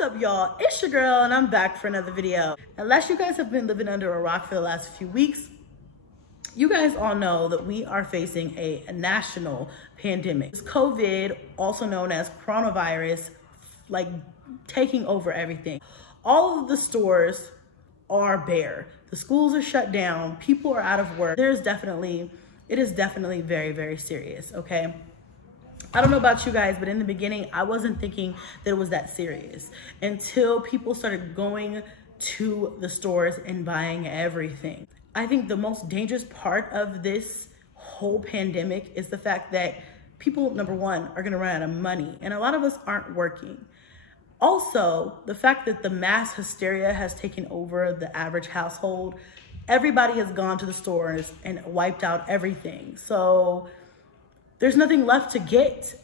What's up, y'all? It's your girl, and I'm back for another video. Unless you guys have been living under a rock for the last few weeks, you guys all know that we are facing a national pandemic. It's COVID, also known as coronavirus, like taking over everything. All of the stores are bare. The schools are shut down. People are out of work. It is definitely very, very serious, okay? I don't know about you guys, but in the beginning, I wasn't thinking that it was that serious until people started going to the stores and buying everything. I think the most dangerous part of this whole pandemic is the fact that people, number one, are gonna run out of money, and a lot of us aren't working. Also, the fact that the mass hysteria has taken over the average household. Everybody has gone to the stores and wiped out everything. So there's nothing left to get.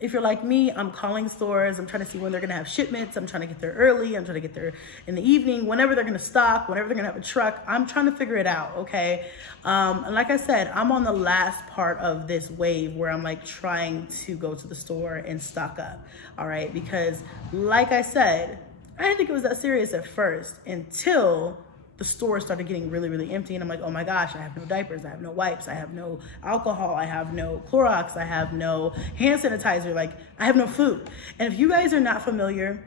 If you're like me, I'm calling stores. I'm trying to see when they're gonna have shipments. I'm trying to get there early. I'm trying to get there in the evening, whenever they're gonna stock, whenever they're gonna have a truck. I'm trying to figure it out, okay? And like I said, I'm on the last part of this wave where I'm like trying to go to the store and stock up, all right? Because like I said, I didn't think it was that serious at first until the store started getting really, really empty. And I'm like, oh my gosh, I have no diapers, I have no wipes, I have no alcohol, I have no Clorox, I have no hand sanitizer, like I have no food. And if you guys are not familiar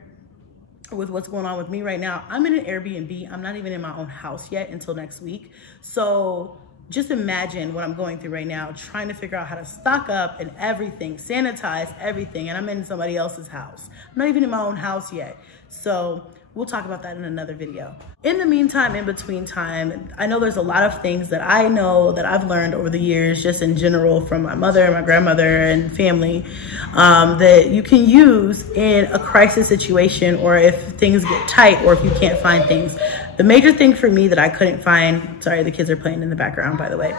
with what's going on with me right now, I'm in an Airbnb. I'm not even in my own house yet until next week. So just imagine what I'm going through right now, trying to figure out how to stock up and everything, sanitize everything. And I'm in somebody else's house. I'm not even in my own house yet. So we'll talk about that in another video. In the meantime, in between time, I know there's a lot of things that I know that I've learned over the years, just in general from my mother, my grandmother, and family, that you can use in a crisis situation, or if things get tight, or if you can't find things. The major thing for me that I couldn't find, sorry, the kids are playing in the background, by the way.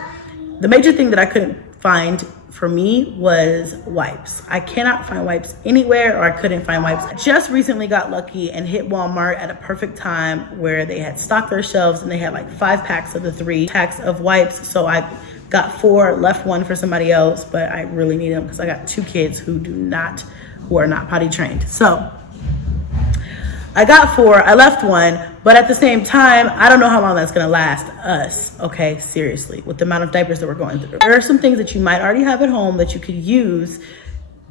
The major thing that I couldn't find for me was wipes. I cannot find wipes anywhere, or I couldn't find wipes. I just recently got lucky and hit Walmart at a perfect time where they had stocked their shelves and they had like 5 packs of the 3 packs of wipes. So I got 4, left 1 for somebody else, but I really need them because I got 2 kids who are not potty trained. So I got 4, I left 1, but at the same time, I don't know how long that's gonna last us, okay, seriously, with the amount of diapers that we're going through. There are some things that you might already have at home that you could use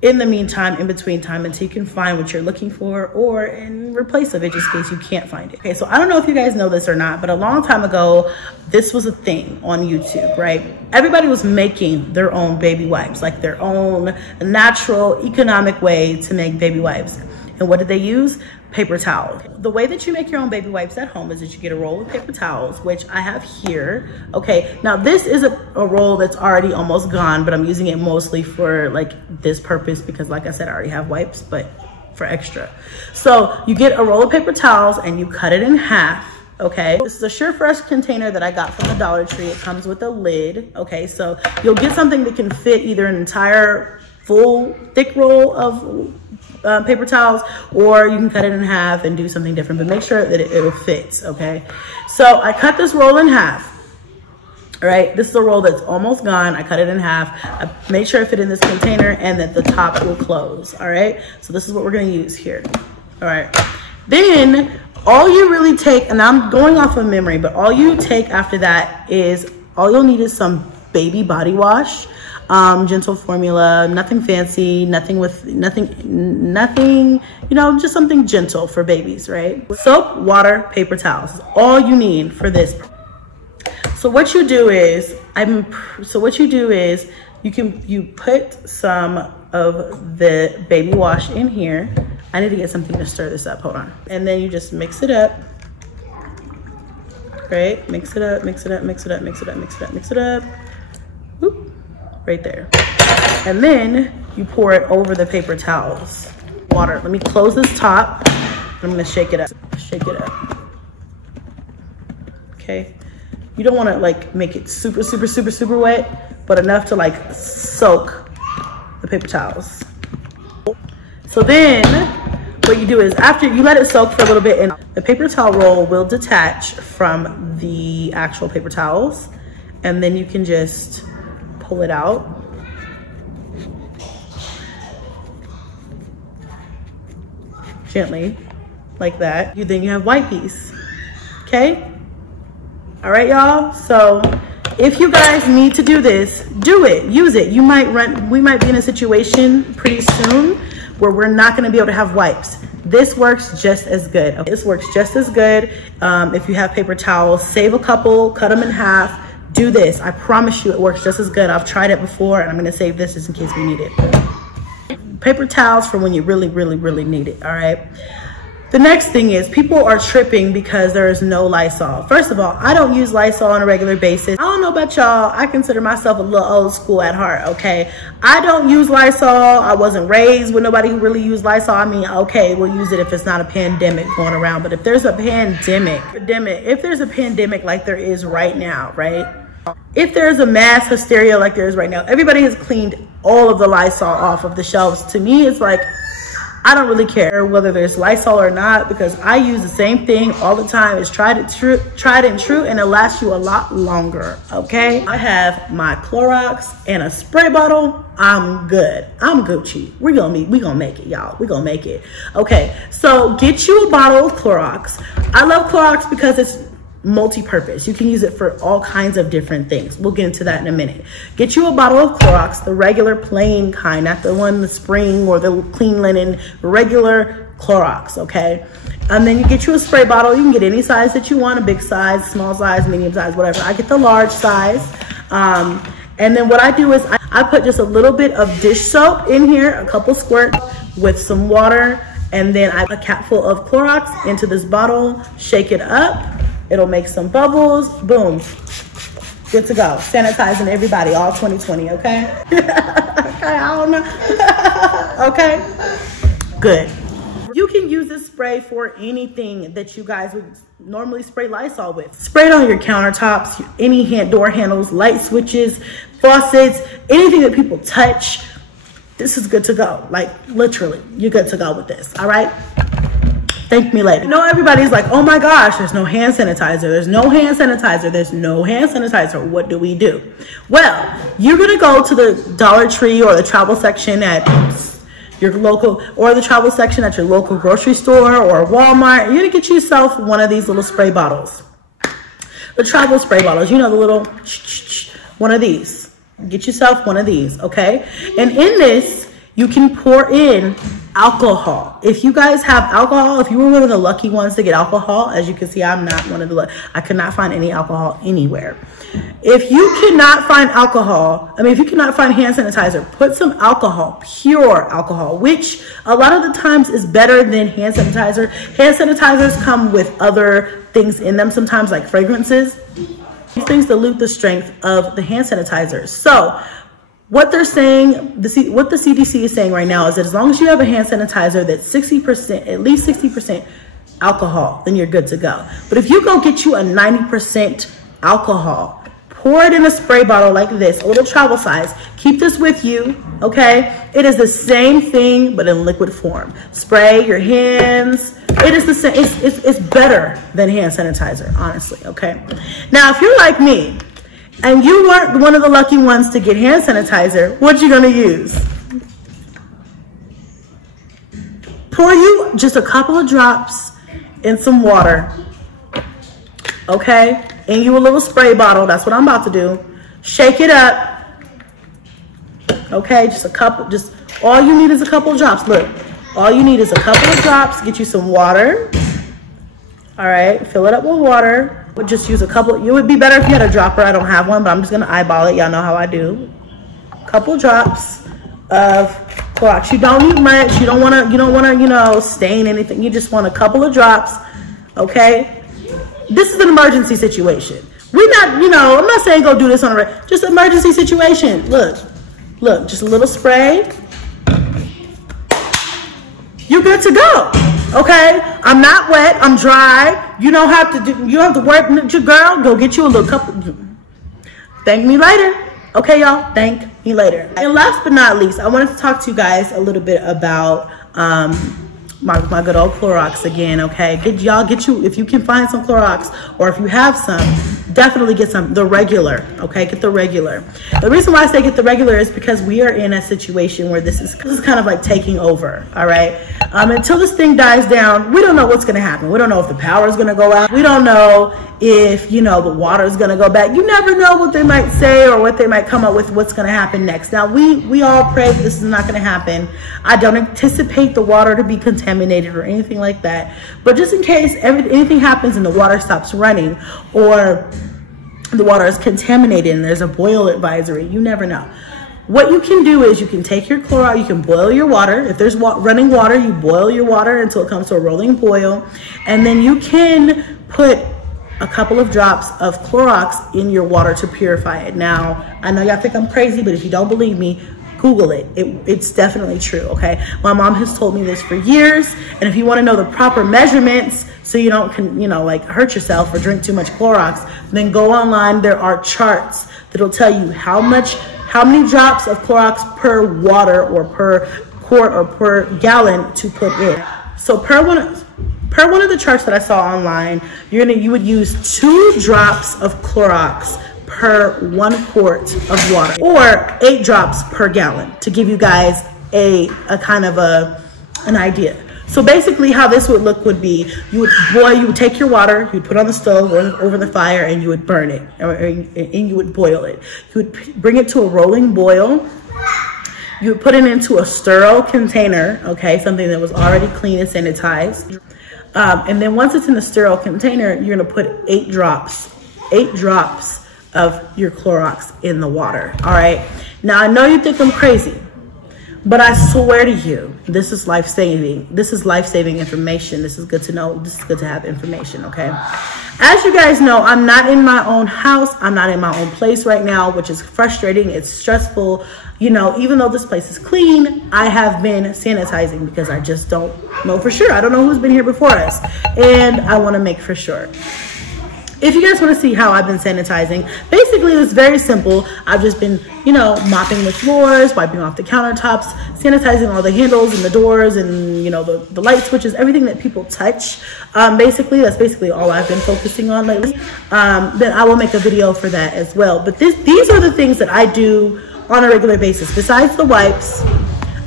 in the meantime, in between time, until you can find what you're looking for, or in replace of it, just in case you can't find it. Okay, so I don't know if you guys know this or not, but a long time ago, this was a thing on YouTube, right? Everybody was making their own baby wipes, like their own natural, economic way to make baby wipes. And what did they use? Paper towels. The way that you make your own baby wipes at home is that you get a roll of paper towels, which I have here. Okay, now this is a roll that's already almost gone, but I'm using it mostly for like this purpose because like I said, I already have wipes, but for extra. So you get a roll of paper towels and you cut it in half. Okay, this is a Sure Fresh container that I got from the Dollar Tree. It comes with a lid. Okay, so you'll get something that can fit either an entire full thick roll of paper towels, or you can cut it in half and do something different, but make sure that it fits, okay? So I cut this roll in half, all right? This is a roll that's almost gone. I cut it in half. I made sure it fit in this container and that the top will close, all right? So this is what we're gonna use here, all right? Then all you really take, and I'm going off of memory, but all you take after that is, all you'll need is some baby body wash. Gentle formula, nothing fancy, nothing, you know, just something gentle for babies, right? Soap, water, paper towels is all you need for this. So what you do is, you put some of the baby wash in here. I need to get something to stir this up, hold on. And then you just mix it up, right? Mix it up, mix it up, mix it up, mix it up, mix it up, mix it up. Whoop. Right there. And then you pour it over the paper towels. Water. Let me close this top. I'm gonna shake it up. Shake it up. Okay. You don't wanna like make it super, super, super, super wet, but enough to like soak the paper towels. So then what you do is after you let it soak for a little bit, and the paper towel roll will detach from the actual paper towels, and then you can just pull it out. gently, like that. Then you have white peas, okay? All right, y'all. So if you guys need to do this, do it, use it. We might be in a situation pretty soon where we're not gonna be able to have wipes. This works just as good. This works just as good. If you have paper towels, save a couple, cut them in half, do this. I promise you it works just as good. I've tried it before and I'm gonna save this just in case we need it. Paper towels for when you really, really, really need it, all right? The next thing is people are tripping because there is no Lysol. First of all, I don't use Lysol on a regular basis. I don't know about y'all. I consider myself a little old school at heart, okay? I don't use Lysol. I wasn't raised with nobody who really used Lysol. I mean, okay, we'll use it if it's not a pandemic going around. But if there's a pandemic like there is right now, right? If there's a mass hysteria like there is right now, everybody has cleaned all of the Lysol off of the shelves. To me, it's like, I don't really care whether there's Lysol or not because I use the same thing all the time. It's tried and true, and it lasts you a lot longer, okay? I have my Clorox and a spray bottle. I'm good. I'm Gucci. We gonna make it, y'all. We gonna make it. Okay, so get you a bottle of Clorox. I love Clorox because it's multi-purpose. You can use it for all kinds of different things. We'll get into that in a minute. Get you a bottle of Clorox, the regular plain kind, not the one, the spring or the clean linen, regular Clorox, okay? And then you get you a spray bottle. You can get any size that you want, a big size, small size, medium size, whatever. I get the large size. And then what I do is I put just a little bit of dish soap in here, a couple squirts with some water, and then I put a capful of Clorox into this bottle, shake it up. It'll make some bubbles, boom, good to go. Sanitizing everybody, all 2020, okay? Okay, I don't know. Okay, good. You can use this spray for anything that you guys would normally spray Lysol with. Spray it on your countertops, any door handles, light switches, faucets, anything that people touch. This is good to go. Like literally, you're good to go with this, all right? Thank me later. You know, everybody's like, oh my gosh, there's no hand sanitizer. There's no hand sanitizer. There's no hand sanitizer. What do we do? Well, you're going to go to the Dollar Tree or the travel section at your local, or the travel section at your local grocery store or Walmart. You're going to get yourself one of these little spray bottles. The travel spray bottles, you know, the little, one of these. Get yourself one of these, okay? And in this, you can pour in alcohol. If you guys have alcohol, if you were one of the lucky ones to get alcohol, as you can see, I'm not one of the, I could not find any alcohol anywhere. If you cannot find alcohol, if you cannot find hand sanitizer, put some alcohol, pure alcohol, which a lot of the times is better than hand sanitizer. Hand sanitizers come with other things in them sometimes, like fragrances. These things dilute the strength of the hand sanitizer. So what they're saying, what the CDC is saying right now is that as long as you have a hand sanitizer that's 60%, at least 60% alcohol, then you're good to go. But if you go get you a 90% alcohol, pour it in a spray bottle like this, a little travel size, keep this with you, okay? It is the same thing, but in liquid form. Spray your hands. It is the same, it's better than hand sanitizer, honestly, okay? Now, if you're like me, and you weren't one of the lucky ones to get hand sanitizer, what you gonna use? Pour you just a couple of drops in some water, okay? And you a little spray bottle, that's what I'm about to do. Shake it up, okay? Just a couple, just all you need is a couple of drops. Look, all you need is a couple of drops. Get you some water, all right? Fill it up with water. Would just use a couple. It would be better if you had a dropper. I don't have one, but I'm just gonna eyeball it. Y'all know how I do. Couple drops of Clorox. You don't need much. You don't wanna, you know, stain anything. You just want a couple of drops, okay? This is an emergency situation. We're not, you know, I'm not saying go do this on a, just emergency situation. Look, just a little spray. You're good to go. Okay, I'm not wet, I'm dry. You don't have to work, your girl, go get you a little couple. Thank me later. Okay, y'all, thank me later. And last but not least, I wanted to talk to you guys a little bit about my good old Clorox again, okay? If you can find some Clorox, or if you have some, definitely get some, the regular, okay? Get the regular. The reason why I say get the regular is because we are in a situation where this is kind of like taking over, all right? Until this thing dies down, we don't know what's going to happen. We don't know if the power is going to go out. We don't know if, you know, the water is going to go back. You never know what they might say or what they might come up with, what's going to happen next. Now, we all pray that this is not going to happen. I don't anticipate the water to be contaminated or anything like that. But just in case anything happens and the water stops running, or the water is contaminated and there's a boil advisory, you never know. What you can do is you can take your Clorox, you can boil your water. If there's running water, you boil your water until it comes to a rolling boil. And then you can put a couple of drops of Clorox in your water to purify it. Now, I know y'all think I'm crazy, but if you don't believe me, Google it. It's definitely true, okay? My mom has told me this for years. And if you want to know the proper measurements so you don't, you know, like hurt yourself or drink too much Clorox, then go online. There are charts that'll tell you how many drops of Clorox per water or per quart or per gallon to put in. So per one of the charts that I saw online, you would use 2 drops of Clorox per 1 quart of water, or 8 drops per gallon, to give you guys a kind of an idea. So basically how this would look would be, you would take your water, you would put it on the stove or over the fire, and you would burn it, and you would boil it. You would bring it to a rolling boil. You would put it into a sterile container, okay, something that was already clean and sanitized. And then once it's in the sterile container, you're gonna put 8 drops of your Clorox in the water, all right? Now, I know you think I'm crazy, but I swear to you, this is life-saving. This is life-saving information. This is good to know. This is good to have information, okay? As you guys know, I'm not in my own house. I'm not in my own place right now, which is frustrating. It's stressful. You know, even though this place is clean, I have been sanitizing because I just don't know for sure. I don't know who's been here before us, and I want to make for sure. If you guys want to see how I've been sanitizing, basically it's very simple. I've just been, you know, mopping the floors, wiping off the countertops, sanitizing all the handles and the doors and, you know, the light switches, everything that people touch. Basically, that's basically all I've been focusing on lately. Then I will make a video for that as well. But these are the things that I do on a regular basis. Besides the wipes,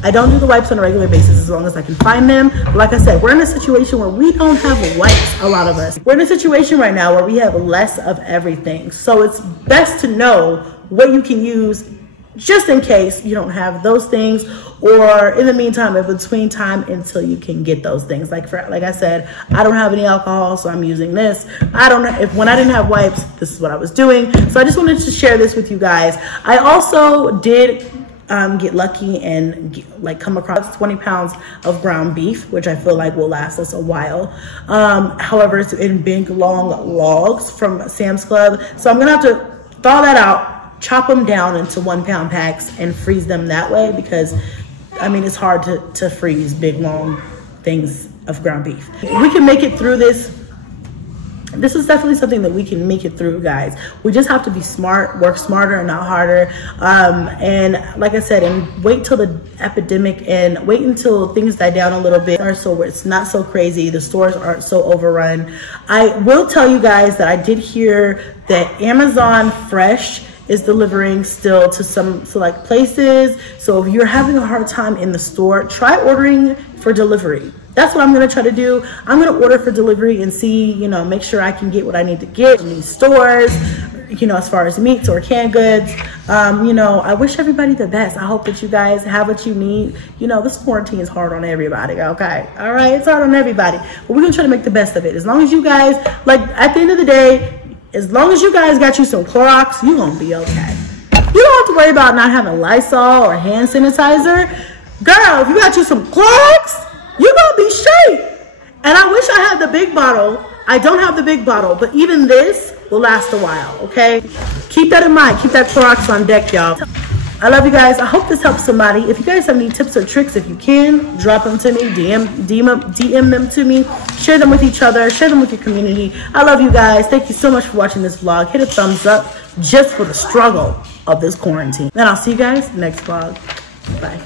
I don't do the wipes on a regular basis as long as I can find them. But like I said, we're in a situation where we don't have wipes, a lot of us. We're in a situation right now where we have less of everything. So it's best to know what you can use just in case you don't have those things, or in the meantime, in between time until you can get those things. Like I said, I don't have any alcohol, so I'm using this. I don't know when I didn't have wipes, this is what I was doing. So I just wanted to share this with you guys. I also did get lucky and come across 20 pounds of ground beef, which I feel like will last us a while. However, it's in big long logs from Sam's Club, so I'm gonna have to thaw that out, chop them down into 1 pound packs and freeze them that way, because I mean, it's hard to freeze big long things of ground beef. We can make it through this. This is definitely something that we can make it through, guys. We just have to be smart, work smarter and not harder. And like I said, and wait till the epidemic and wait until things die down a little bit, or so it's not so crazy, the stores aren't so overrun. I will tell you guys that I did hear that Amazon Fresh is delivering still to some select places. So if you're having a hard time in the store, try ordering for delivery. That's what I'm gonna try to do. I'm gonna order for delivery and see, you know, make sure I can get what I need to get in these stores, you know, as far as meats or canned goods. You know, I wish everybody the best. I hope that you guys have what you need. You know, this quarantine is hard on everybody, okay? All right, it's hard on everybody. But we're gonna try to make the best of it. As long as you guys, like, at the end of the day, as long as you guys got you some Clorox, you're gonna be okay. You don't have to worry about not having Lysol or hand sanitizer. Girl, if you got you some Clorox, you're gonna be straight. And I wish I had the big bottle. I don't have the big bottle, but even this will last a while, okay? Keep that in mind. Keep that Clorox on deck, y'all. I love you guys. I hope this helps somebody. If you guys have any tips or tricks, if you can, drop them to me, DM them to me, share them with each other, share them with your community. I love you guys. Thank you so much for watching this vlog. Hit a thumbs up just for the struggle of this quarantine. And I'll see you guys next vlog. Bye.